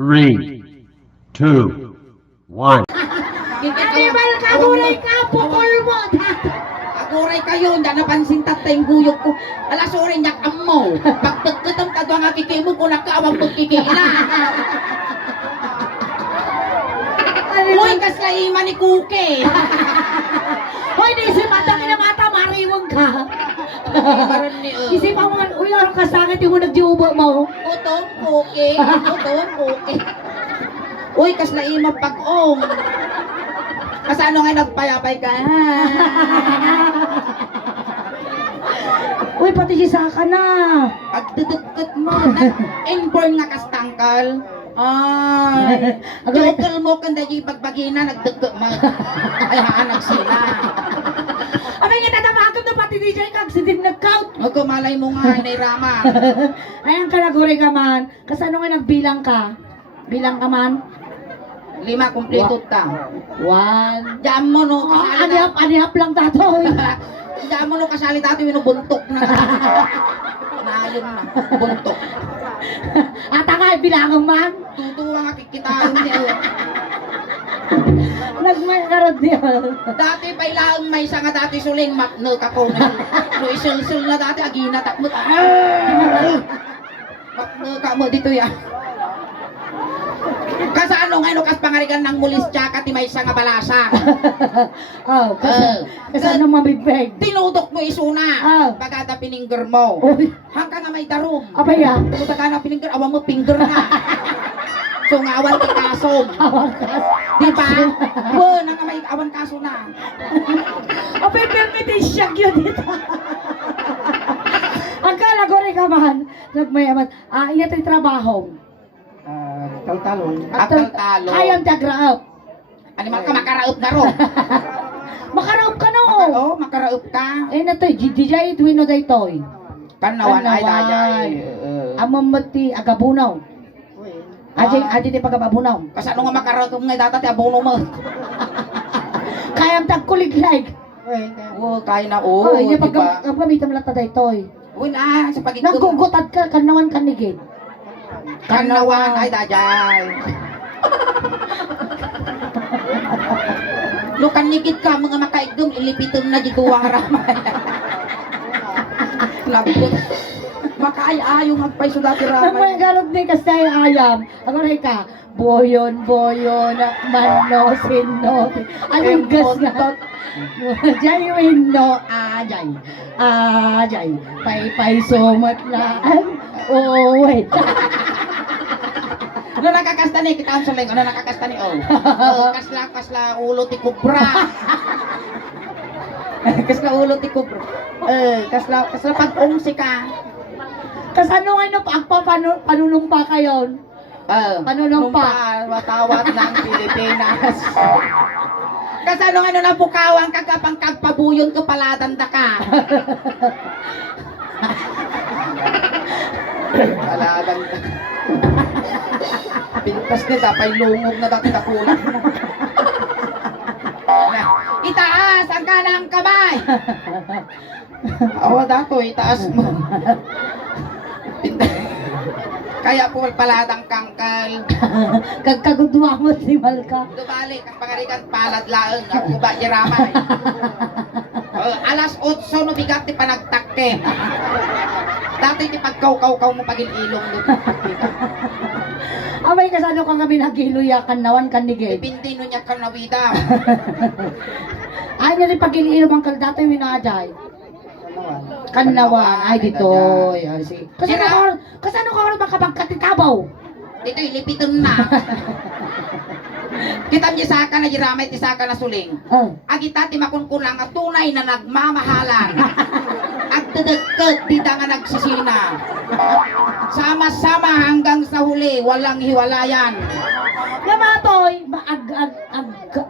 3, 2, 1. Animal ka, guray ka, pukol mo. Aguray kayo, hindi napansin tatay yung guyog ko. Alas orin niyak amo. Pagtagkatang kadwa nga kikimo ko nakaawang pagkikila. Uy, kaslaiman ni Kuke. Hoy, naisip matang ina mata, mariwang ka. Isip mo nga, uy, ano ka sakit yung nagdiubo mo? Utong Kuke, utong Kuke. Uy, kaslaiman pag-ong. Kasano nga nagpayapay ka? Uy, pati si Saka na. Pagdudukot mo, inborn nga kastangkal. Ay, jokal mo kanda yung pagbagina, nagdugot mo. Ay, haanag sila. Abay nga tatamakam na pati DJ Kag, si Dig nag-count. Huwag kumalay mo nga, inayrama. Ayan ka naguri ka man. Kasano nga nagbilang ka? Bilang ka man? 5, kumpletot ka. 1. Diyan mo no, Oh, kasali anihap lang tatoy. Diyan mo no, kasali tato yung buntok na. Nayong na, buntok. At nga, bilangan man. Tutuwa nga kikitaan niya. Nagmayarad niya. Dati pa ilang may isa nga dati suling makno kako na. No isul-sul na dati agina takmot. Makno ka mo dito ya. Kasano nga no kas pangarigan ng mulis tsaka ti may isa nga balasa. Oh, kasano mabibig. Tinudok mo isuna. Pagkada piningger mo. Uy, Hangka nga may darum. abay ah. Puta ka na piningger, awan mo finger na. So nga awan ti kasom. Awakas. Di ba? Wo, na nga may awan kaso na. Abay, permitin siyag yun dito. Ang kalagori ka man, nagmayaman. Ina tayo trabaho. Taltalon. Taltalon. Ayam tagraap. Animal ka makaraop na ro. Makaraap ka no. Oo, makaraop ka. Eh na to, DJ Twino day toy. Kanawan ay dayay. Amamati agabunaw. Aji di pagababunaw. Kasano nga makaraop nga data ti abono mo. Kayam tagkuliglag. Oo, kaya na oo. Oh, iya Di ba? pagkamitam lata day toy. Uy na, sa pagiging. Nagugutad ka kanawan kanigid. Kanawan ay dayay. Lukan nigit ka mga makaigdom ilipiton na di duwang ramay. Lagot. Makaay-ayong magpay so dati Ang ramay. mga garot ni kasi ayam. Ako na ka. Boyon, mano, sino. Anong gas nga? Jay, wino, ajay. Pay, sumat na. Oh, wait. Ano nakakasta ni? Kita ang suling. Ano nakakasta ni? Oh. Kasla ulo ti kubra. Kasla ulo ti kubra. Kasla pag-ungsi ka. Kasano nga no, panunumpa kayo? Panunumpa. Matawat ng Pilipinas. Kasano nga no, napukawang kagapang kagpabuyon ka paladanda ka. Paladanda. Pintas nila, pa'y lungog na dati nakulang. Itaas ang kanang kamay. Awa dato, itaas mo. Kaya po paladang kangkal. Kagkagudwa mo si Malka. Dubalik ang pangarikan palad laeng ang uba jiramay. Alas 8 no bigat ti panagtakke. Dati ti pagkaw-kaw mo pagililong do. Amay kasano kang kami nagiluyakan nawan kanigid. Pindi no niya kanawida. Ay na rin pag-ililom ang kaldato yung minajay. Kanawan. Ay dito. Ay, si. Kasano ka rin makapagkatitabaw? Dito ilipiton na. Kita niya saka na jiramay ti saka na suling. Agita ti makunkulang at tunay na nagmamahalan. Agdadagkad dita nga nagsisina. Sama-sama hanggang sa huli, walang hiwalayan. Gamatoy,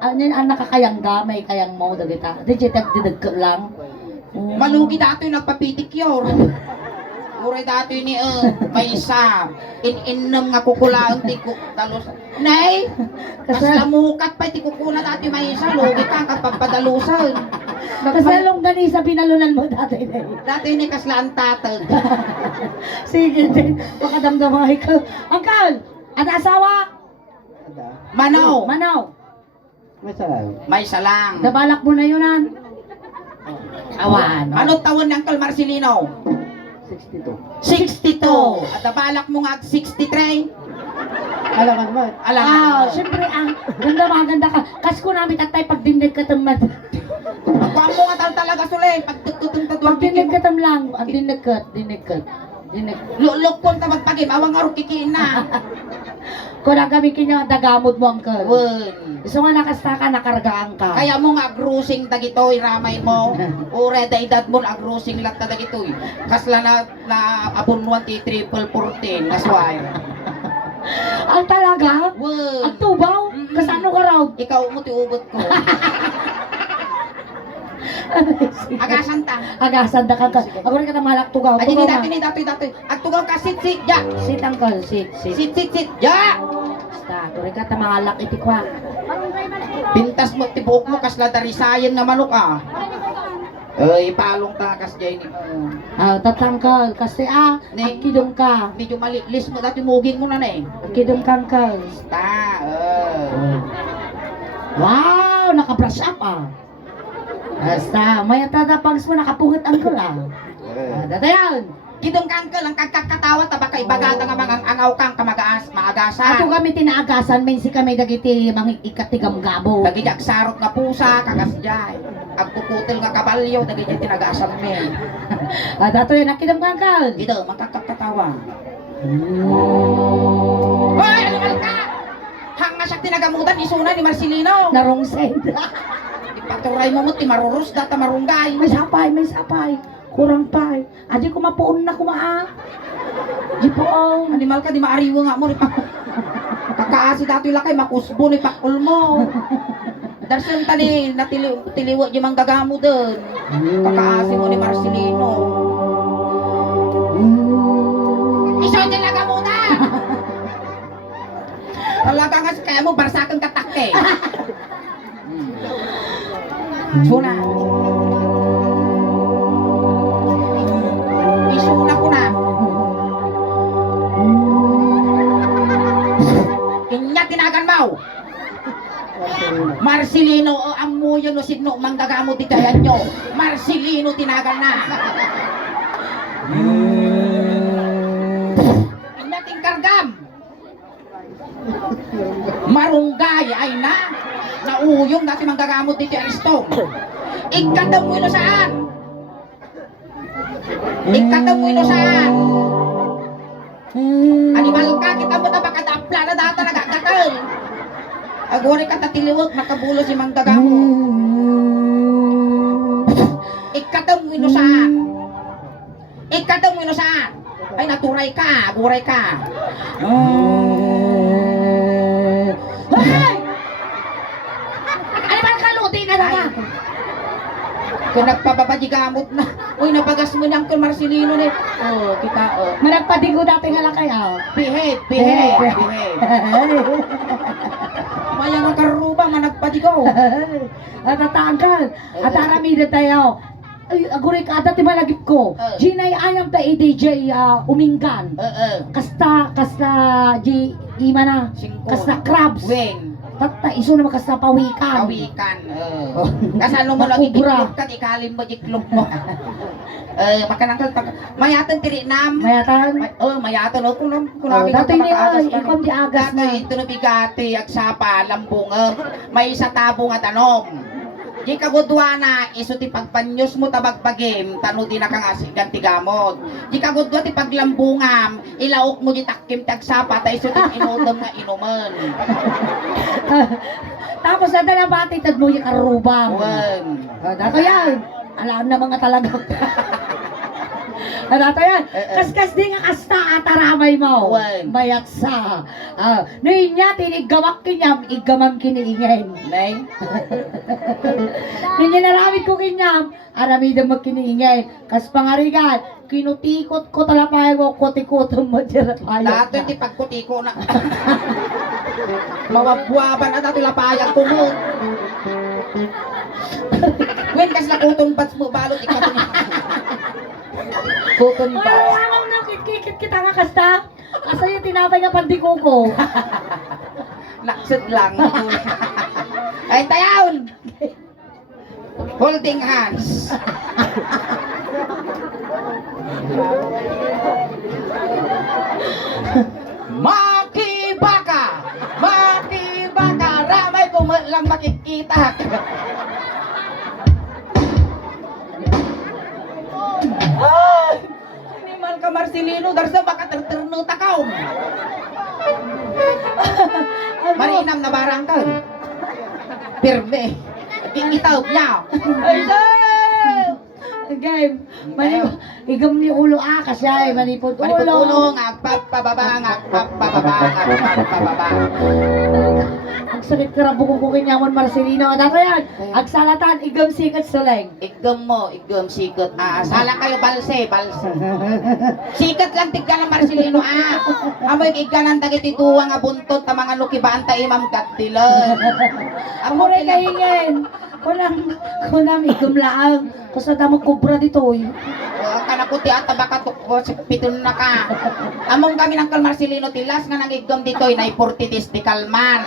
ang nakakayangga, may kayang mo dagita. Digitag lang. Malugi dato yung nagpapitik yor. Uray dato ni may isa. In-innam nga kukulaang ti talos. Nay, kas lamukat pa ti kukula dato may isa. Lugi ka kapagpadalusan. Kasalong gani sa pinalunan mo dati na Dati ni kaslaan tatag. Sige din, makadamdamay ka. Angkal, Ada asawa? Manaw. Manaw. May salang. Nabalak mo na yunan. Awan. Anong taon ni Uncle Marcelino? 62. At nabalak mo nga 63. Alangan mo. Siyempre, ganda maganda ka. Kas ko namin tatay pag dindig ka tamad. Magkuhan mo nga talaga suli. Pag Pag dindig ka tam lang. Ang dindig ka. Lulukpon ka magpagim. Awang arok kikiin na. Kung nagami kanya, dagamod mo ang ka. Wen. Gusto nga nakasta ka, nakargaan ka. Kaya mo nga agrusing dagitoy ramay mo. Ure da edad mo agrusing lat na dagitoy. Kasla na abunwan ti triple 14 nasway. Ang talaga? Wen. Ang tubaw? Kasano ka raw? Ikaw mo ti ubot ko. Agasan ta. Agasan da ka. Ako rin ka na malak tugaw. Adi ni dati. Agtugaw ka sit ja. Sit uncle, sit. Sit ja. Basta, ako rin ka na malak itikwa. Pintas mo ti buhok mo kasla darisayan na manok ah. Ay palong ta kas jay ni. Tatangkal, kasi akidong ka. Medyo malilis mo dati muging mo na eh. Akidong kangkal. Ta. Wow, naka-brush up Basta, may tatapangs mo nakapungot ang kula. Datayan. Kidong kangkel ang kagkakatawa tabaka ibagata nga mga angaw kang maagasa. Ato kami tinaagasan, may si kami dagiti mga ikatigam gabo. Dagijak sarot nga pusa kakasjay. Agkukutil nga kabalyo dagijak tinagasan men. Dato yan, nakidam kangkal. Dito magkakatawa. Hoy, alimal ka! Hang nga siya tinagamutan isuna ni Marcelino. Narong send. Ipaturay mo ti marurus data marunggay. May sapay. Kurang pay. Adi ko mapuon na kumaa. Di poon. Animal ka di maariwo nga mo ni pak. Kakaasi datoy lakay makusbo ni pakul mo. Darsan tali natiliwo di manggagamo den. Kakaasi mo ni Marcelino. Iso din nagamuta. Talaga nga kaya mo barsakan katake. Suna. Isuna ko na. Inya tinagan mo. Marcelino o amuyo no sidno manggagamo di dayan nyo. Marcelino tinagan na. Inya tingkargam. Marunggay ay na. Nauyong natin manggagamot dito ang istong. Ikatang mo saan? Animal ka, kita mo na baka dampla na data nagagatal. Agore ka tatiliwag, nakabulo si manggagamot. Ikatang mo saan? Ay naturay ka, aguray ka. Hey! Kung nagpababadigamot na, uy, napagas mo na ang Marcelino ni. Kita, Managpadigo dati nga lang kayo. Behave. Maya nga karuba, managpadigaw. At tatanggal. At aramida tayo. Ay, aguray ka, dati malagip ko. Ginay ayam ta EDJ uminggan. Kasta, ima na. Kasta crabs. Weng. Tata, iso naman kasta pawikan. Kasano mo lang ikiklog ka, ikalim mo ikiklog mo. Makanangkal, mayatan tiri nam. Mayatan? Mayatan. Kung dati ni ikom di agas na. Dati ito na bigati, agsapa, lambung. May isa tabo nga tanom. Di kagudwa na, iso ti pagpanyos mo tabagbagim, tano di nakangasig ganti gamot. Di kagudwa ti paglambungam, ilaok mo di takkim tagsapa, ta iso ti inudom nga inuman. Tapos na dalabati, tad mo yung karubang. Dato yan, alam na mga talaga. Dato yan, kaskas di nga kasta ataramay mo. Mayat sa. Noy niya, tinigawak kinyam, igamam kiniingin. Nay? Ninya naramid ko kinyam, aramid ang magkiniingin. Kas pangarigan, kinutikot ko talapay mo, kotikotong mo dyan. Dato yung tipagkutiko na. Mawabuaban na dato lapayan ko mo. When kas lakutong bats mo, balot ikaw. Kuton ba? Ay, nakikikit kita nga kasta. Asa yung tinapay nga pandikuko. Naksud lang. Ay, tayaon! Holding hands. Makibaka! Makibaka! Ramay ko lang makikita. Ay! Hindi man ka Marcelino, darsa baka terterno takaw. Marinam na barang ka. Pirme. Kikitaw niya. Ay, Game. Igam ni ulo kasi ay manipod Manipot ulo. ulo, ngagpap pababa, ngagpap pababa, ngagpap pababa. Ang sakit ka rabo kung kinyaman Marcelino. Dato yan. Ang salatan, igam sikat suleng. Igam mo, igam sikot. Sala kayo balse, balse. Sikat lang tigka ng Marcelino, Amoy iganan dagiti tuwa nga buntot ta mga lukibaan ta imam gatdilan. Amo rin kahingin. Kunam igam laang. Kasi damo kubra dito eh. Kanakuti at baka tukbo si piton na ka. Among kami ng Kal Marcelino tilas nga nang igam ditoy na ipurtitis di kalman.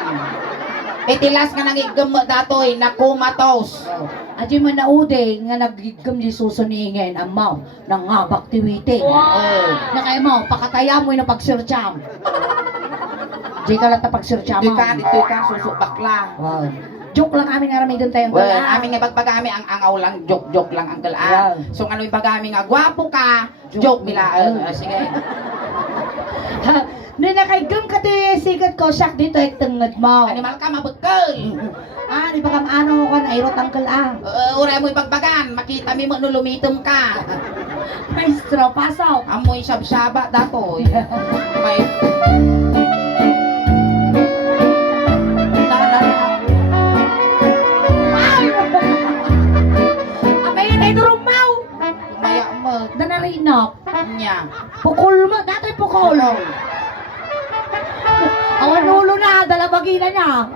Itilas nga nang igam mo datoy na kumatos. Adi man naude nga nagigam di susuniingin amaw nang ngabak tiwiting. Na kayo mo, pakataya mo yung pagsurcham. Di ka lang pagsurcham. Dito ka susubak lang. Wow. Joke lang kami nga ramay doon tayong Well, amin nga bagami ang angaw lang, joke lang ang Wow. So ano yung bagami nga, gwapo ka, joke nila. Sige. Nung nakaigam ka ti sikat ko, siyak dito ay tengad mo. Animal ka, mabagkal. Di ba kam ano ko na irot angkel Uray mo ibagbagan, makita mi mo no lumitom ka. Maestro, pasaw. Amoy sabsaba datoy. May... Apay na ito rumaw. Maya mo. Danarinap. Nya. Pukul mo, dato'y pukul. Awan ulo na, dalabagi na niya.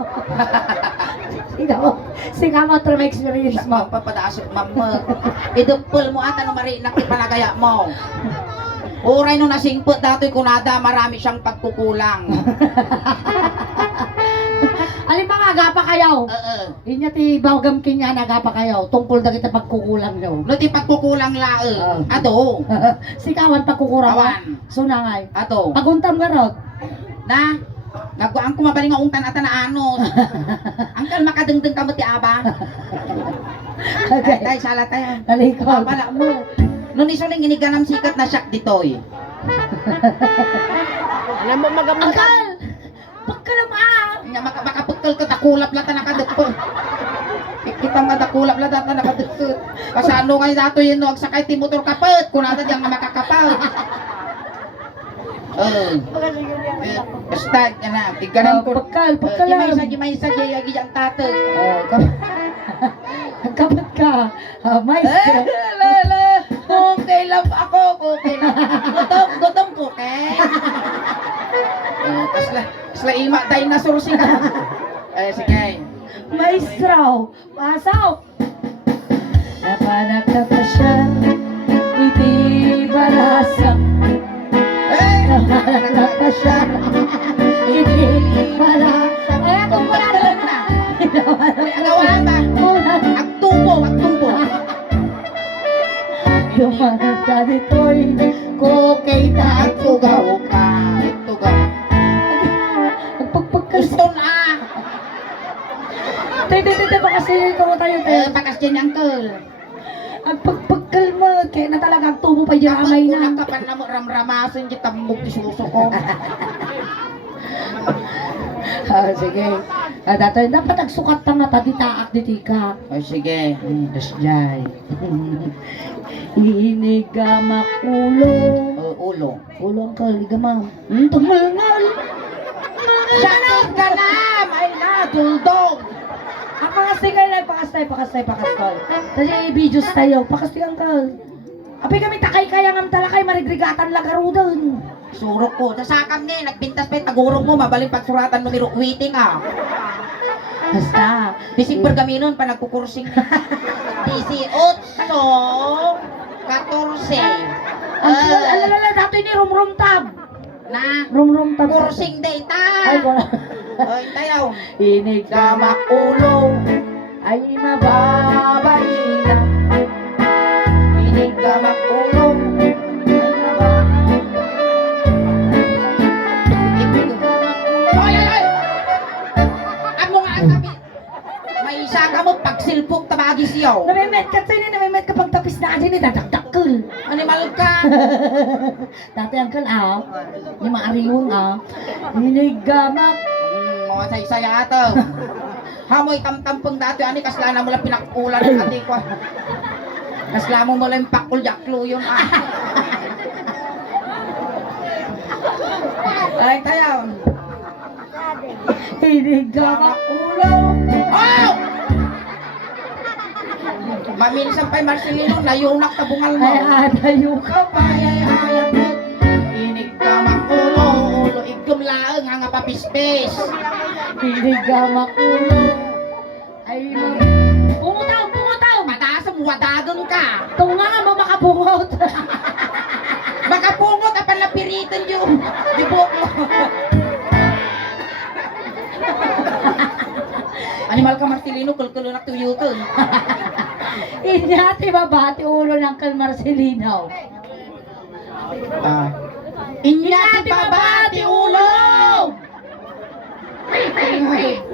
Si Kama true experience mo. Magpapadasok mamma. Idupol mo ata no mari nakipalagaya mo. Uray no nasingpot datoy kunada marami siyang pagkukulang. Alin ba nga, agapa kayo? Inya ti bawgam kinya nagapa kayo. Tungkol na kita pagkukulang nyo. No ti pagkukulang lae. Ato. Si Kawan pagkukulang Kawan. Sunangay. Ato. Paguntam ka rod. Na nagkuang kumabaling nga ungtan ata na anos. Angkal makadengdeng ka mo ti aba. Okay. Tay sala tayo. Talikod. Pala mo. Nung iso ning iniganam sikat na siyak ditoy. Alam mo magamot. Angkal! Pagkalam Nya makapukal ka takulap lata nakadekpon. Kita nga dakulap lata nakadekpon. Kasano kay dato yun no sakay ti motor kapet kunada diyan nga makakapal. Basta yan na, tiganan ko. Pagkalam. Gimaysa, yagi ang tatag. Kapat ka. Maestro. Okay lang ako, okay lang. Gutom ko, okay? Kasla ima dinosaur sila. Sige. Maestro. Pasaw. Napanap na pa siya. Iti balasang. Napanap na pa siya. Iti balasang. Ay, ako muna doon na. Agawan ba? Agtumbo. Yumanap ka dito'y kukay na Tugaw ka. Nagpagpagkas. Gusto na. Tay, baka sa'yo ito tayo. Pakas dyan, uncle. Agpagpagkalma. Kaya na talaga ang tubo pa dyan amay na. Kapan na mo ramramasin dyan tamog di suso ko. Sige. Dapat nagsukat ta nga tadi taak di ka. Sige. Das jay. Iniga makulo. Ulo. Ulo ang kaligama. Tumalngal. Sanay ka na! May naduldog! Ang pakastay lang, pakastay. Kasi videos tayo, pakastay ang kal. Apay kami takay kaya ngam talakay marigrigatan lagaro doon. Surok ko. Nasakam ni, nagbintas pa yung tagurong mo, mabaling pagsuratan numero waiting Basta. Disig pergaminon pa nagkukursing na. 18, 14. Alala, dato dati ni Rum Tab. Na, Rum Tab. kursing data. Ay, wala. Oy, tayo. Inigamak ulo ay mababay na. Inigamak ulo ay Oy, oy, oy! Amo nga sabi. May isa ka mo pagsilpok tabagi siyaw. Namimet ka sa'yo, namimet ka pag tapis na kasi ni dadakdakkel. Animal ka. Dati ang ah, ni maariwang inigamak. Mga say-saya ato. Hamoy tamtampeng dati ani kasla na mo lang pinakulan ng ati ko. Kasla mo lang pakul jaklo yung Ay tayo. Inigamak ulo. Oh! Maminsan pa'y Marcelino, layunak tabungal mo. Ay adayo ka pa. Ayay mo. Inig ka makulo, ulo igum laeng nga papispes. Inigamak ulo ay pumutaw, pumutaw. Mataas mo wadagang ka. Tunga nga mo makabungot. Makapungot ka palapiritan yung dibok mo. Animal ka Marcelino, kulkulo na tuyo ko. Inyati babati ulo ng Marcelino. Inyati babati ulo!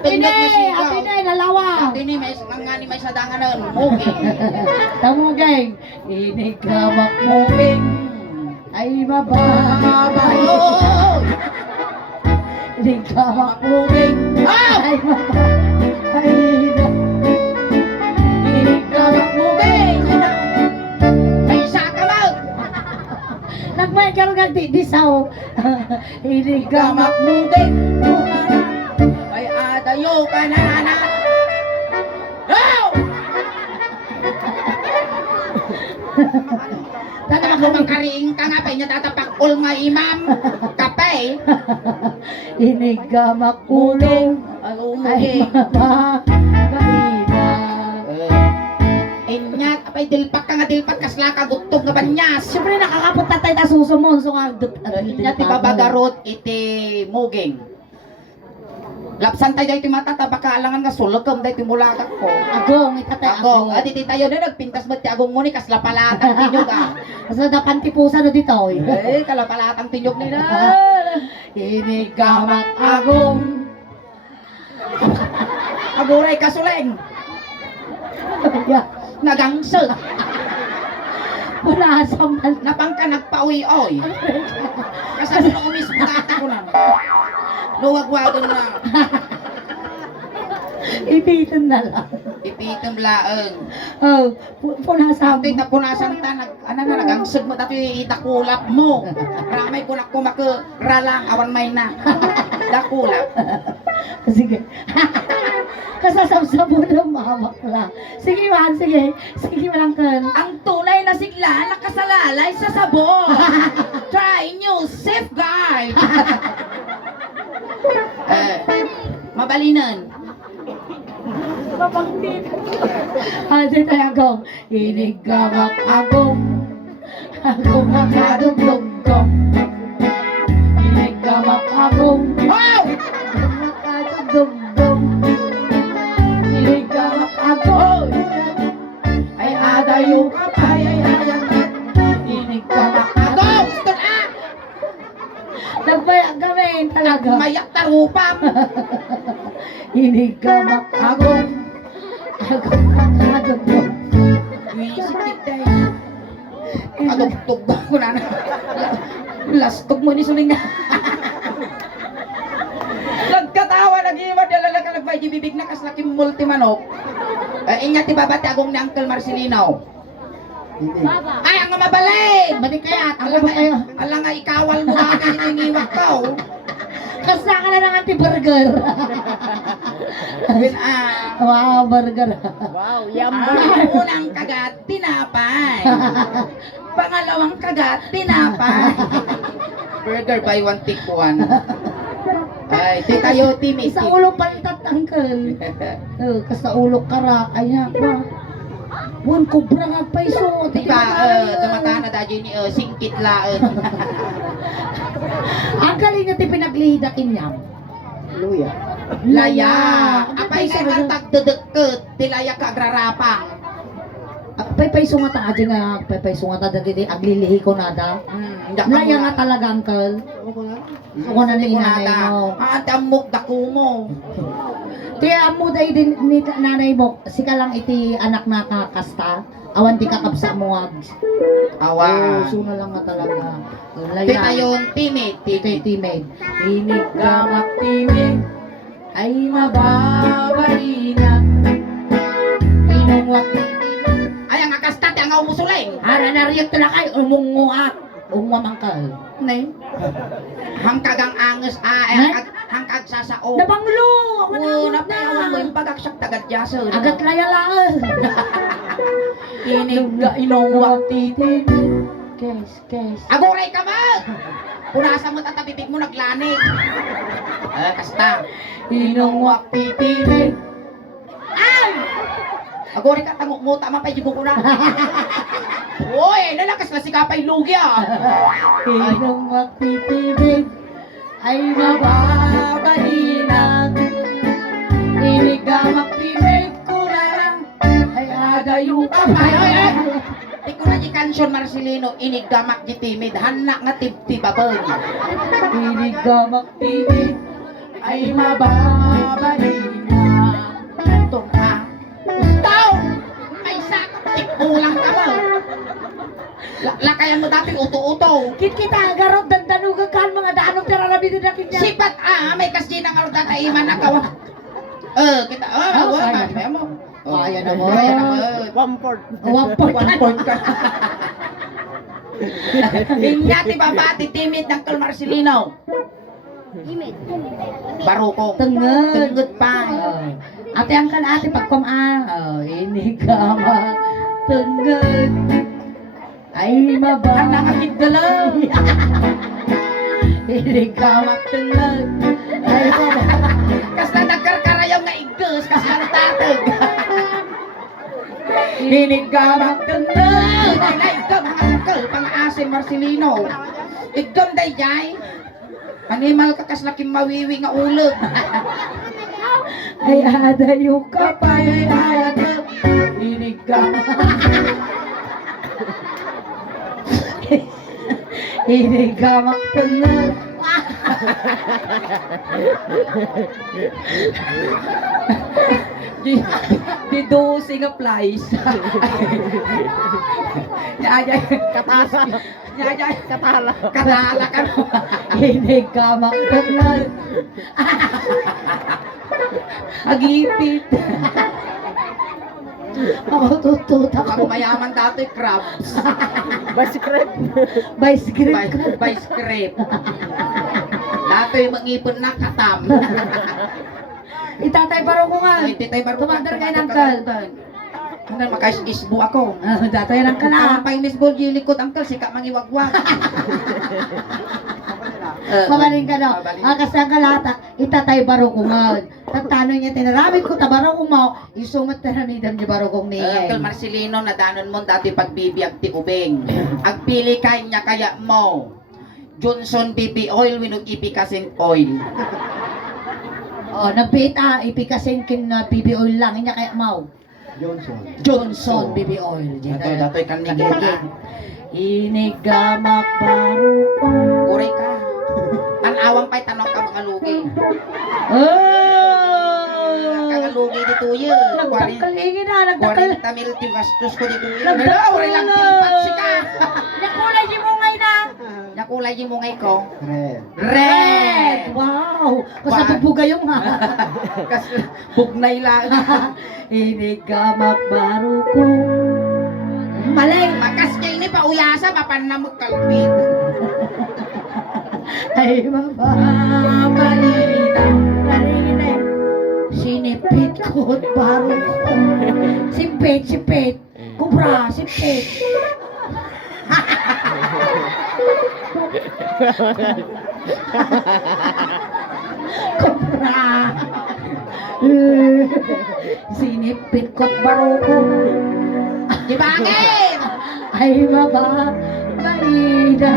Pinag na siya. Atinay, nalawa. Atini may nga ni may sadangan na okay. Tamugay. Inigamak mubing ay mababay. Inigamak mubing ay mababay na. Inigamak mo may isa ka mo. Nagmay ka rin nagdidisaw. Inigamak mubing ay adayo ka na nana. Oh! Tata mo mangkariing ka nga pa niya tatapakul nga imam. Kapay. Inigamak ulo Ay ay umugi. mababay na. Inyat, apay dilpak ka nga dilpak kasla ka gutog nga banyas. Siyempre nakakapot na tayo na susumon. So nga, Inyat, ibabagarot iti muging. Lapsan tayo iti mata, tabaka alangan nga sulokam dahi iti mulakak ko. Agong, itatay Agong, agong. adi tayo na nagpintas mo ti agong mo ni kaslapalatang tinyog Kasi napantipusan na dito. Eh, kalapalatang tinyog nila. Inigamak agong. Aguray kasuleng. Nagangsel. Wala sa mal. Napangka nagpauwi-oy. Kasi nung umis bukata ko na. Luwag-wagan na. Ibitin na lang. Ipitam laeng. Oh, punasan. Sampai na punasan ta, nagangseg mo dati itakulap mo. Ramay ko na ralang awan may na. Dakulap. Sige. Kasasabsabo ng mamak lang. Sige man, sige. Sige man kan. Ang tunay na sigla nakasalalay sa sabon. Try new safeguard. Mabalinan. Ate tayo agong. Inigamak agong. Agong ang kadugdugdog. Inigamak agong. Wow! Kadugdugdog. Inigamak agong. Ay adayo ka pa, ay ayang ka. Inigamak Agong! Stun ah! Nagbayak kami talaga. Mayak tarupam. Inigamak agong. Agong ang kadugdog. Wisit tayo. Agugtog ba ko na? Lastog mo ni suling na. Nagkatawa, nag-iwan, dalala ka nagbay, bibig na kaslaking multimanok. Ingat ibabati agong ni Uncle Marcelino. Ay, ang mabalay! Balik kaya, Ala ako ba kayo? nga ikawal mo nga kayo nangiwak ka, Kasa ka na ng anti-burger. Wow, burger. Wow, unang kagat, tinapay. Pangalawang kagat, tinapay. Burger buy one take one. Ay, di tayo team Sa ulo palitat, uncle. Kasa ulo kara. Ay, pa. Buwan kubra nga pa iso. Di ba, tumata na dahil din singkit laon. Ang galing nga ti pinaglihidakin niya. Luya. Laya. Apay sa nga tagdedeket, tilaya ka agrarapang. Pay sungata aja nga, pay sungata dati aglilihi ko nada. Laya nga talaga uncle. Ako na ni nanay mo. Amok dako mo. Ti amo day din ni nanay mo, sika lang iti anak na kakasta. Awan di kakabsa mo wag. Awan. Suna lang nga talaga. Tita yun, timid. Timid. Inig gamak timid. Ay mababay na. Inungwak Ay, ang akastat, ang umusulay. Ara nariyot na kay umunguak. Umamangkal. Nay. Hangkag ang anges, Nay? hangkag sasao. Nabanglo. Oo, napayawan mo yung pagaksak tagad yaso. Agat layalaan. Inig ga inongwak titin. Kes. Aguray ka ba? Punasa mo at bibig mo naglanig. Kasta. Inongwak titinig. Ay! Aguray ka, tangok mo, tama pa yung ko na. Uy, nalakas na si Kapay Lugi Inongwak titinig. Ay mababainag. Inigamak tinig ko na lang. Ay adayo ka. Ay! Ikaw na kansyon Marcelino, inigamak di timid, hanak nga tibtibabon. Inigamak tinig. Ay mababainag. Ito ha. Ustaw! May sakot, tikulang ka ba? Lakayan mo dati uto-uto. Kita garot dan danuga kan mga daanong terarabi din natin niya. Sipat may kasdi ng arot data iman na kawa. Kita, kaya mo. Kaya na mo. Kaya na mo. Wamport. One ka. Inyati babati, timid ng Tol Marcelino. Barukong. Tenged pa. Ate ang kan ate pagkama. Ini kama. Tenged. Ay maba. Ang nakakit dalaw. Ini kama tenged. Ay maba. Kas na nagkarkarayaw nga igus, kas na tatag. Hinigamak tenged. Ay na igam ang angkol, pang-asin Marcelino. Igam day jay. Animal ka kas laking mawiwi nga ulog. Ay adayo ka pa. Kapay ayat. Hinigamak. Ini gamak tenged. Di dosi nga flies. Nyayay. Katala. Nyayay. Katala. Katala ka no. Ini gamak tenged. Agipit. Ako tutut Ako ako. mayaman dati crabs. Bicycle. Bicycle. By script. Dati mangipon na katam. Itatay paro ko nga. Ay, titay baro. Tumandar kayo ng kal. Hanggang makais-isbu ako. Datay ng Ang kala. pang Miss Bol Gilikot, Uncle, sika mangiwagwag. Mamaling ka no. Mabaling. Kasi ang kalata, itatay baro ko nga. Tatano niya tinaramit ko, tabaro ko mo. Isumat taramidam di baro kong Uncle niyay. Marcelino, nadanon mo dati pagbibiyag ti ubeng. Agpili kay niya kaya mo. Johnson BB oil, winug ipikasin oil. Oh, nabita, ipikasin kin na BB oil lang. Inya kaya mau. Johnson BB oil. Datoy, datoy kan nigigit. Inigamak baro ko. Uray ka. Tanawang pa'y tanong ka mga lugi. Oh! Kagalugi dito yun. Nagtakalingin na, nagtakal. 40 mil gastos ko dito yun. Hello, uray lang timpat sika. Nakulay di mo ngay na. Nakulay yung mungay ko. Red. Red! Wow! Kasi Wow. bubuga yung ha. Kasi bugnay lang. Inigamak baro ko. Malay! Makas kayo ni pauyasa, mapan na magkalpit. Ay, mabalina. Narinay. Sinipit ko at baro ko. Sipit. Kubra, sipit. Kubra. Sinipit ko at baro ko. Di ba angin? Ay, maba. Marina.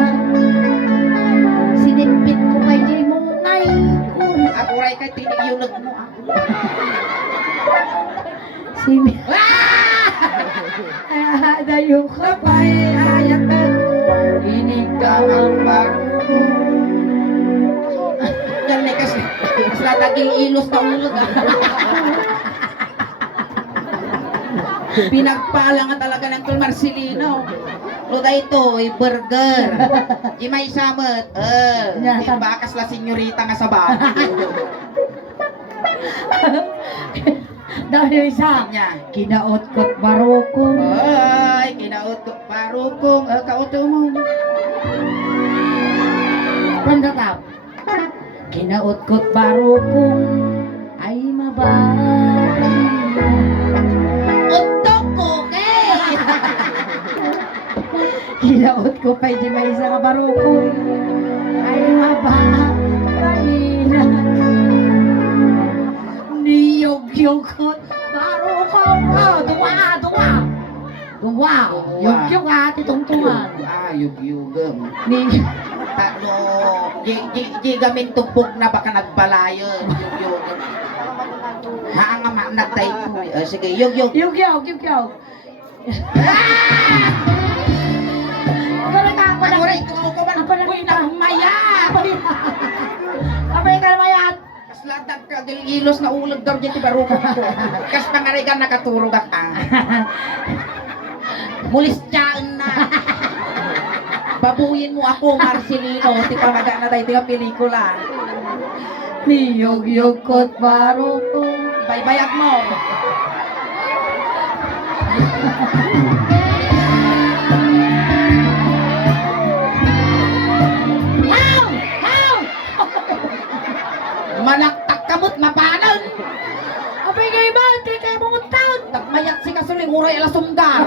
Sinipit ko pa yung mungay ko. Ako ray kay tiniyunag mo. Sini. Dayo ka pa ayat. Ikaw ang bago. Yan may kasi sa taging ilos na ulog. Pinagpala nga talaga ng Tol Marcelino. Luda ito, burger. Di may samet. Di bakas la senyorita nga sa bahay. Dahil isa, Nya. kinaot-kot barokong. Ay, kinaot ko parukong. Kauto mo. From the top. Kinaot-kot barokong. Ay mababay. Utok ko, kay! Kinaot ko pa di may isa ka barokong. Ay mababay na. Niyog-yogot barokong. Oh, duwa, duwa. Duwa. Yug-yug ati tungtungan. Yug-yugam. Ni Ano, di gamin tupog na baka nagbalayon. Yug-yugam. Haanga nagtay ko. Sige, yug-yug. yug-yug, yug-yug. Kaya ka ako Ako na. rin, ko man. Apa na Uy, nahumaya! Apa yung kalamayat? Kas lahat ka, ilos na ulag daw dyan, tibarong ko. Kas pangarigan nakaturog ka. Mulis tiyaan na. Babuyin mo ako, Marcelino. Di pa magana tayo ng pelikula. Niyog-yog ko't baro ko. Ibay-bayag mo. How? How? Manaktak kamot, mapanon. Apa yung iba? Kaya kayo mong taon. Nagmayat si kasuling uray alasunggar.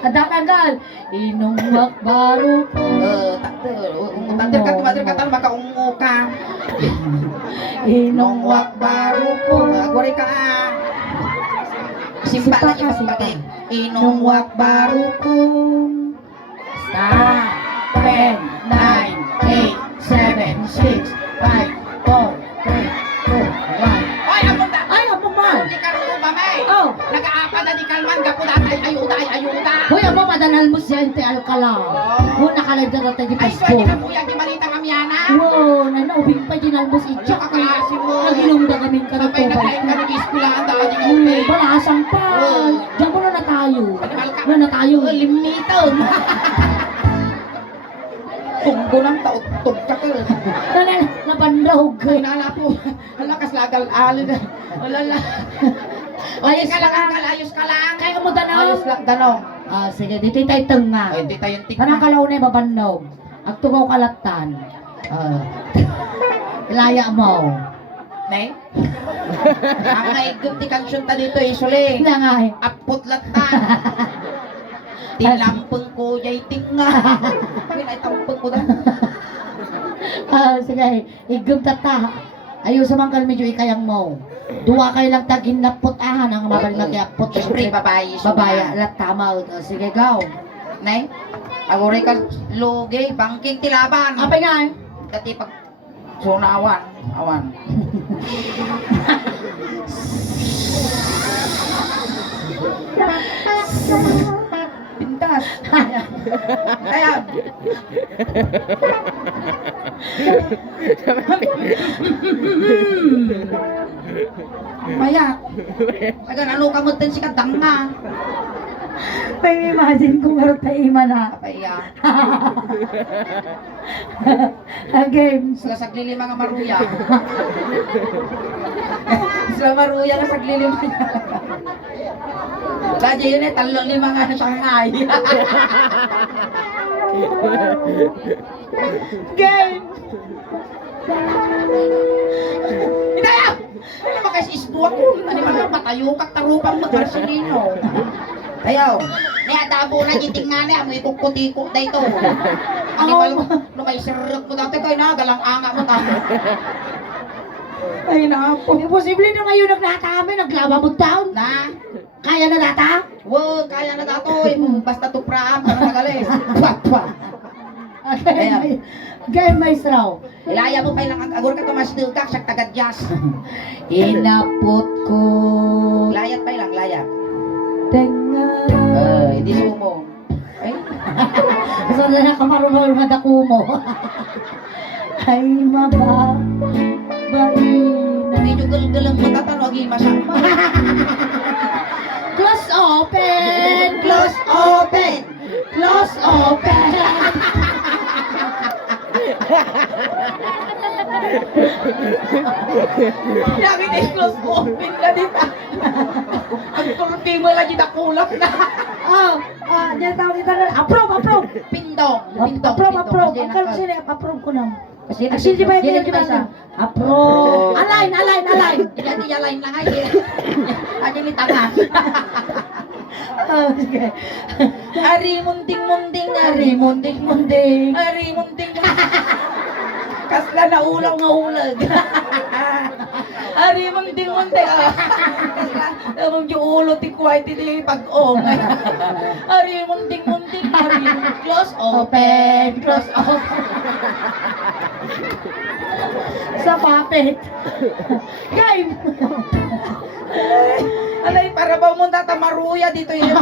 Kadakangal. Inumak baro ko. Tatir ka tal, makaungo ka. Inungwak baro ko. Agwari ka. Simpa lang Simpa ka, yung pagpagig. Inungwak baro ko. Sa 10, 9, 8, 7, 6, 5, 4, 3, 2, 1. Oy, amon ta. Ay, apa man? Hindi ka rin mamay. Oh. Nag-aapa na di kalman. Gapuda ay ayuda. Hoy, apa madanal mo siya yung alkala. Ho, nakalive na natin di Ay, Pasko. pwede na po yan. Di malita kamyana. Wow, nanaubing pa dinal mo si Wala Jack. ka kaasin mo. Naginumda kami ka Sabay nito. na kain ka ng iskulahan dahil di Hmm, kape. balasang pa. Oh. Diyan mo na tayo. Panimal ka. Na tayo. Limiton. Tunggo ng taot-tog ka ka. Napandahog ka. Ay, nala po. Hala, kaslagal alin. Wala la. Ayos ka lang, Uncle. Ayos ka lang. Kaya mo tanaw. Ayos lang, danong. Ah, sige, dito tayo tenga. Ay, di tayong Kanang tingnan. kalaw na babannog. At tumaw kalatan. Ilaya mo. Ne? Ang naigom ti kansyon ta dito, Isuli. Hindi nga eh. Apot latan. Tilampeng ko, yay tinga. Pinay tampeng ko na. Sige, igum tata. Ayaw sa mangkal medyo ikayang mo. Duwa kayo lang tagin na putahan ang mabalik na kaya put. Siyempre, babae. Babaya, alat tama. Sige, go. Ne? Agore ka, lugi, bangking tilaban. Apay nga eh. Dati pag sunawan, awan. Pintas. Kaya. Mayat. Tagan ano ka mo si kadang nga. May imagine kung meron tayo ima na. Kapaya. Again. Sila saglili mga maruya. Sila maruya nga saglili mga. Lagi yun eh, talo lima nga na Shanghai. Game. Inaya! Ano ba kasi isbuwa ko? Ano man lang matayo kak tarupang mag-Marcelino. Ayaw. Niya tabo na giting nga na, amoy kukutikok na ito. Ano ba no may sirrot mo dati kayo na, galang anga mo dati. Ay na po. Imposible na ngayon naglata kami, naglawa mo taon. Na? Kaya na nata? Wag, kaya na datoy. Basta tupraan, parang nagalis. Pwa. Gay maestro. Ilaya mo pa ilang agor ka tumas ka, siya tagadyas. Inapot ko. Layat pa ilang, layat. Tenga. Hindi sumo. Ay, So na nakamarumol madako mo. Ay mababain. medyo galgalang mo tatanong, masama. Close open. Close open! Close open. Lagi na close open ka dito. Ang kulti mo lang dito kulap na. Diyan tawag dito na. Approve. Pindong. Approve. Kasi Akala naka- sila, approve ko na. Kasi Actually, di ba yung di ba isa? Approve. Align. Hindi niya line lang ay. Ano ni tanga? Sige. Ari munting-munting, Ari, mundik-mundik. Ari munting-munting. Kasla na ulaw nga ulag. Ari munting-munting. Kasla, among yung ulo ti kway ti pag-ong. Ari munting-munting, ari close open. Sa puppet. Game. Alay, para ba mo tamaruya dito yun?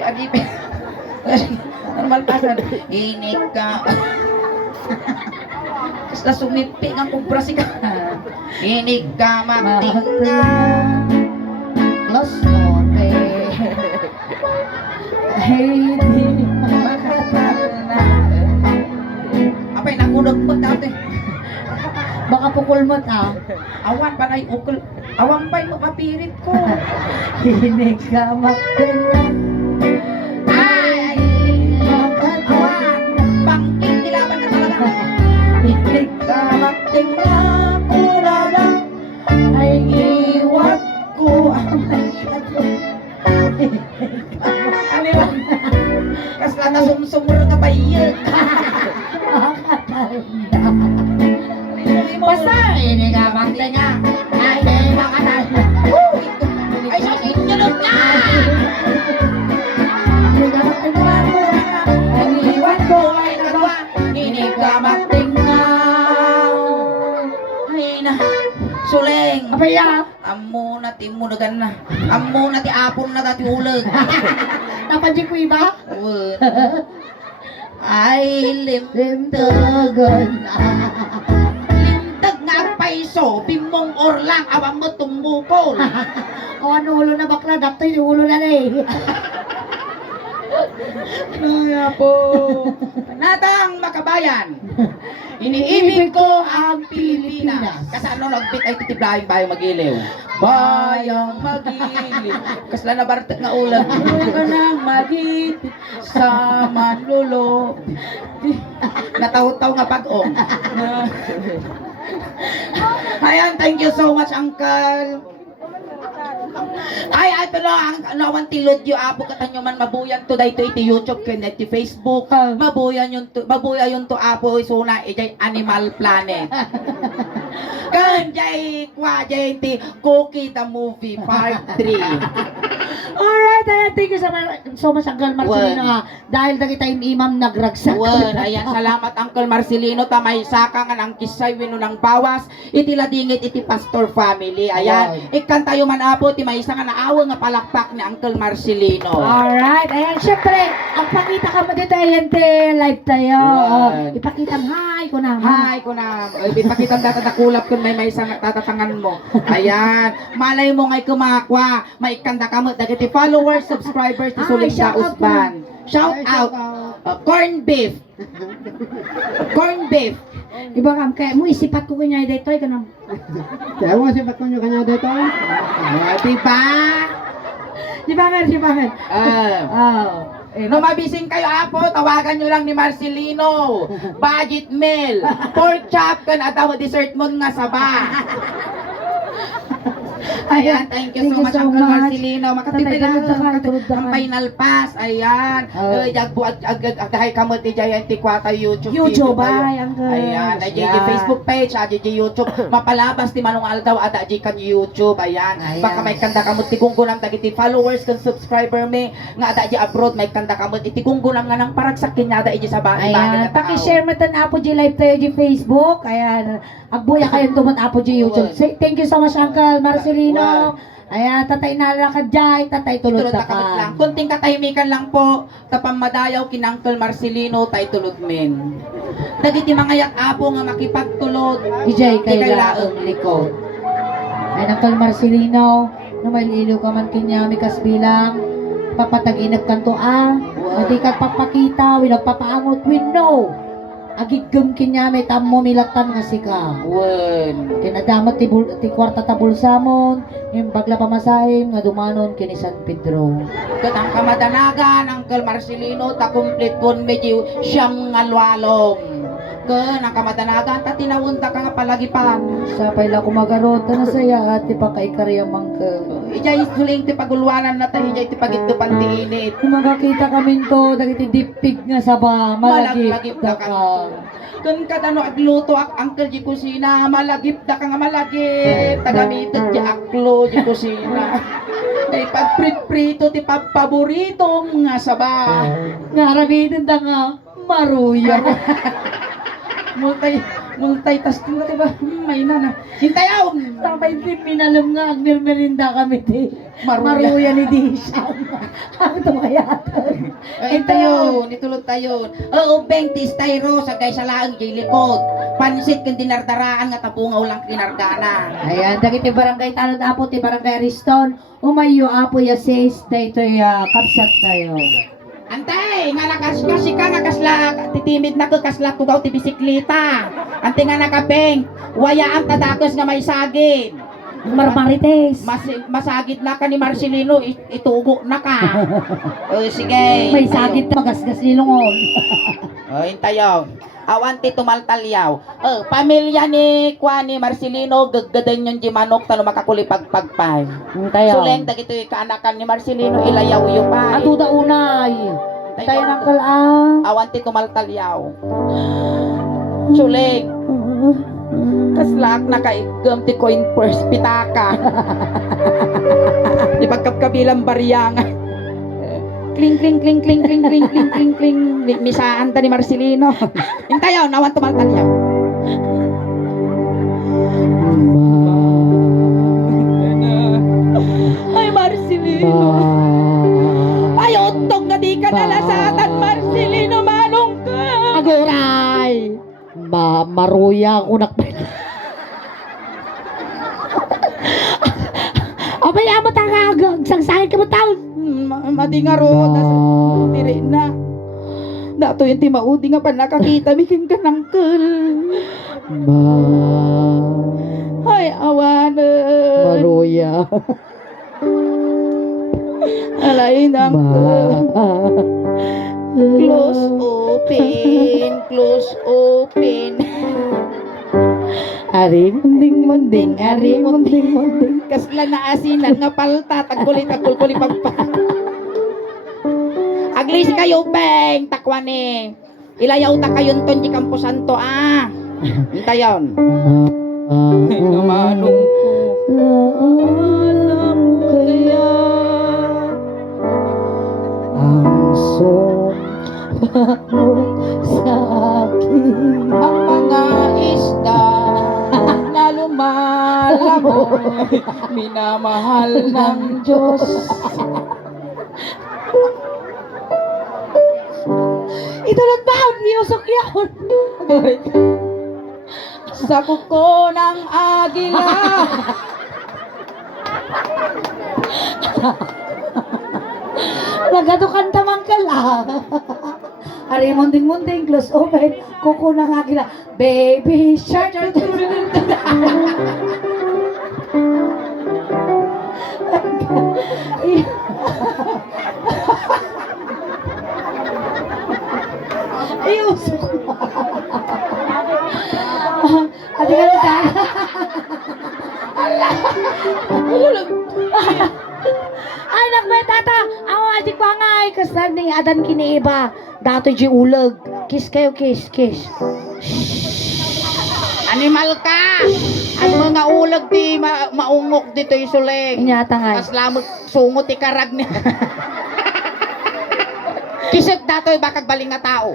Agip. Normal pasan. Inik ka. Basta sumipi ng kubra si ka. Inig ka matinga. Close open. Hey, di makatalna. Apay, nakunog mo dati. Baka pukulmot Awan pa na ukol. Awan pa yung mapirit ko. Hinig ka magtinga. Ay! Awan! Bangking dilaban na talaga. Hinig ka magtinga. Kulala. Ay iwat ko ang Ano yun? Kasla na sumsumuro ka ba yun? Basta hinig ka magtinga. Ay di makatalna. Ay, sa inyunod na! Hinig ka magtinga. Ay iwat ko ay nagawa. Hinig ka magtinga. Ay na. Suleng. Apaya. Amo na ti munagan na. Amo na ti apon na dati ulag. Napansin ko iba? Uwan. Ay, Limtagan. limtag nga paiso. Bimong orlang. Awang mo tumbukol. O ano ulo na bakla? Dato yung ulo na eh. Kaya po. Natang makabayan. Iniibig ko ang Pilipinas. Kasi ano nagbit ay titiblahin bayang magiliw. Bayang magiliw. Kasla na bartek nga ulag. Uy ka nang magit sa manlulo. Nataw-taw nga pag-ong. Ayan, thank you so much, Uncle. Ay, ito na ang nawan tilod yung apo katanyo man mabuyan to dahito iti YouTube ken iti Facebook. Mabuyan yun to apo isuna ijay Animal Planet. Kan jay kwa jay iti Cookie the Movie Part 3. Alright, ayan. Thank you so much, Uncle Marcelino. Dahil na kita yung imam nagragsak. Wan, ayan, salamat Uncle Marcelino tamay saka nga ng kisay wino ng bawas iti ladingit iti pastor family. Ayan, ikan tayo man apo ti may isa nga naawa nga palakpak ni Uncle Marcelino. Alright, ayan. Syempre, ang pakita ka mo dito, ayan, live tayo. Wow. Ipakita ang hi ko na. Hi ko na. Ipakitang datatakulap kung may isang tatatangan mo. Ayan. Malay mo ngay kumakwa. Maikanda ka mo. Dagiti followers, subscribers, ti suling sa shout out usban. Shout out. Corn beef. Corn beef. Iba kam, kaya mo isipat ko kanya dito, ikaw na. Kaya mo siya ko nyo kanya dito? Diba? Di ba, Mer? Oh. No mabising kayo apo, tawagan nyo lang ni Marcelino. Budget meal. Pork chop kan ataw dessert mo nga saba. Ayan, thank you so much, Uncle Marcelino. Makatipid Tatay, tulad na ka, tulad na ang ka. final pass. Ayan. Oh. Jagbo agahay ka mo ti Jayan Tikwata YouTube. YouTube, video kayo. ay, Uncle. Ayan, ay Yan. Facebook page, ay YouTube. Mapalabas ti Manong Aldaw at di kan YouTube. Ayan. Ayan. Baka may kanda ka mo ti gunggunang dagiti followers kan subscriber me nga ada di abroad may kanda ka mo iti gunggunang nga nang paragsak kinyada iti sa bagay Ayan, paki-share mo tan apo di live tayo di Facebook. Ayan, agbuya kayo tumon apo di YouTube. Thank you so much, Uncle Marcelino. Ayan, tatay nalakad jay, tatay tulod Tulod na na kamot ka. lang. Kunting katahimikan lang po. Tapang madayaw kin Uncle Marcelino tay tulod men. Dagiti mga yak apo nga makipagtulod. Ijay Di kay kay laong laong likod. Ay, Uncle Marcelino, numailiw ka man kinya, mikas bilang, papataginap kanto hindi ka papakita, winag papaangot, we know. Agigam kinya, may tamo milatan nga sika. Wen. Kinadamat ti kwarta tabulsamon, yung bagla pamasahim, nga dumanon kini San Pedro. Katang kamadanagan Uncle Marcelino ta complete kon medyo siyam nga lualom. Ken ang kamadanagan ta tinawon ta ka nga palagipan. Sapay la kumagarot, na saya at ipakaikarya mangka. Ijay suling ti pagulwanan na ta ijay ti pagitupan ti init. Kung makakita kami to, dagiti dipig nga saba, malagip Malagip da na ka. ka. Kun kadano agluto ak Uncle di kusina malagip da ka nga malagip. Tagamited di aklo di kusina. Ay pagprit-prito ti paborito nga saba. Nga ramitin da nga, maruya. Multay tasking na diba? May na. Hintayaw! Sabay di minalam nga, agmerinda kami di. Maruya. Maruya ni Disha. Ano ito kaya? Ay tayo, nitulog tayo. Oo, 20 styro sa guys sa laang jay likod. Pansit kung dinardaraan nga tapungaw lang dinardana. Ayan, dagiti barangay talon apo, ti barangay Ariston. Umayo apo ya says, dahito kapsat tayo. Antay, nga nakaskasi ka, nakasla, titimid na ko, kasla tugaw ti bisikleta. Antay nga nakabeng, wayaan tadakos nga may sagid. Marmarites. Masagid na ka ni Marcelino, itugo na ka. O sige. May sagit na magasgas ni Lungon. O, hintayaw. Awanti tumaltalyaw. Pamilya ni Kwani Marcelino, gaggadan yung di manok, talo makakulipagpagpay. Tayo. Suleng, dagito yung kaanakan ni Marcelino, ilayaw yung pa. Ato da unay. Tayo ng kalang. Awanti tumaltalyaw. Suleng, kaslak na kaigam ti coin purse pitaka. Di pagkapkabilang baryangan. Kling kling kling kling kling kling kling kling kling misaan ta ni Marcelino. Hintayaw, nawan tumaltalyaw. Ay Marcelino. Ay utong nga di ka nalasatan Marcelino, manong ka. Aguray. Maruya ako Abay, amo tagag. Sangsangin ka mo taon. Madi nga ro, tiri na. Dato yung timaudi nga pa nakakita, mikin ka ng kul. Ay, awanan. Maruya. Alayin ang close open, close open. Ari munding, ari munding. Kasla na asinan nga palta, tagkuli pagpa. Aglis kayo, beng, takwan eh. Ilayaw ta kayon ton di Campo Santo, Hintayon. Namanong alam kaya ang sumpa mo sa akin. ang mga isda na lumalangoy, minamahal ng Diyos. Itulad ba? Iyusok yun. Sa kuko ng agila. Nagadukan tamang ka lang. Ari munding, close open. Kuko na nga gila. Baby shark. Iyusok mo. Adi ka na ti pangay kastan ni adan kiniiba. Dato ji ulag. Kiss kayo, kiss. Animal ka! Ang mga ulag di maungok dito isuleng. Inyata nga. As lamang sungot ikarag niya. Kisip datoy bakag baling nga tao.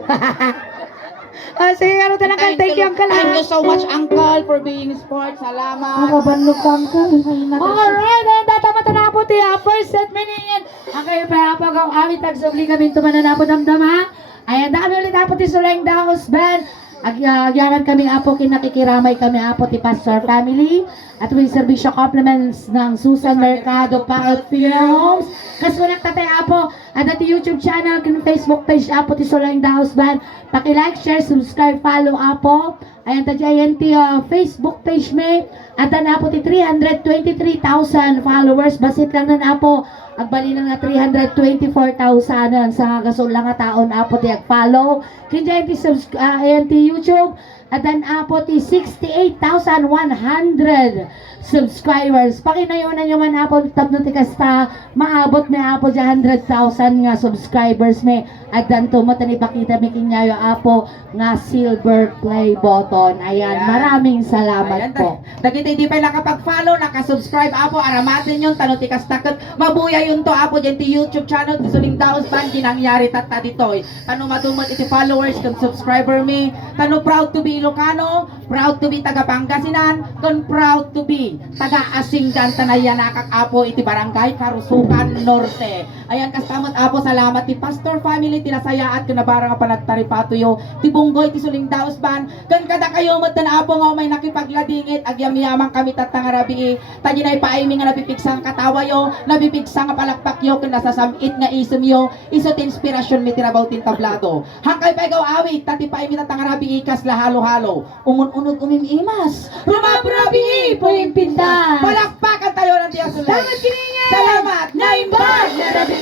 Sige, ano talaga. Thank you, Uncle. Thank you so much, Uncle, for being sport. Salamat. Makabanlog ka, Uncle. Alright, and dapat na po ti first set miningin. Ang kayo pa pagaw awit tagsubli kami tumanan na po damdama. Ayan, dami ulit apo ti Suleng Daos Band. Agyaman kami apo kinakikiramay kami apo ti Pastor Family at may serbisyo compliments ng Susan Mercado Pangit Films. Kasunak tatay apo at ti YouTube channel kin Facebook page apo ti Suleng Daos Band. Paki-like, share, subscribe, follow apo. Ayan ayan ti Facebook page me at na apo ti 323,000 followers. Basit lang nan apo agbali na nga 324,000 sa gasol lang nga taon apo ti ag-follow. Kinja ayan ti YouTube at then apo ti 68,100 subscribers. Pakinayon nyo man apo tapno ti kasta maabot may apo di 100,000 nga subscribers me at dan tumatan ipakita mi kinyayo apo nga silver play button. Ayan, maraming salamat po. Dagiti di pa nakapag-follow, nakasubscribe apo, aramatin yun, tano ti kastakot. Mabuya yun to apo dyan ti YouTube channel, ti Suleng Daos Band, ginangyari tata ditoy. Tano madumot iti followers, kung subscriber me, tano proud to be Ilocano, proud to be taga Pangasinan, kung proud to be taga Asinggan, tanayan nakak apo iti barangay Karusukan Norte. Ayan, kastamot apo, salamat ti Pastor Family, tinasayaat kanabarang nga panagtaripato yo, ti Bunggoy, ti Suleng Daos Band, kung kada kayo mo tan apo nga may nakipagladingit, agyam-yamang kami tatangarabi, tayo na ipaiming nga nabipigsang katawa yo, nabipigsang nga palakpak yo, kung nasasamit nga isum yo, isot inspirasyon mi tirabaw tin tablado. Hangkay pa ikaw awit, tati paiming tatangarabi ikas lahalo-halo, umun-unod umimimas, rumabrabi, Puing pintas. palakpakan tayo ng Diyos ulit. Salamat kiningan. Salamat! Naimbag na rabi.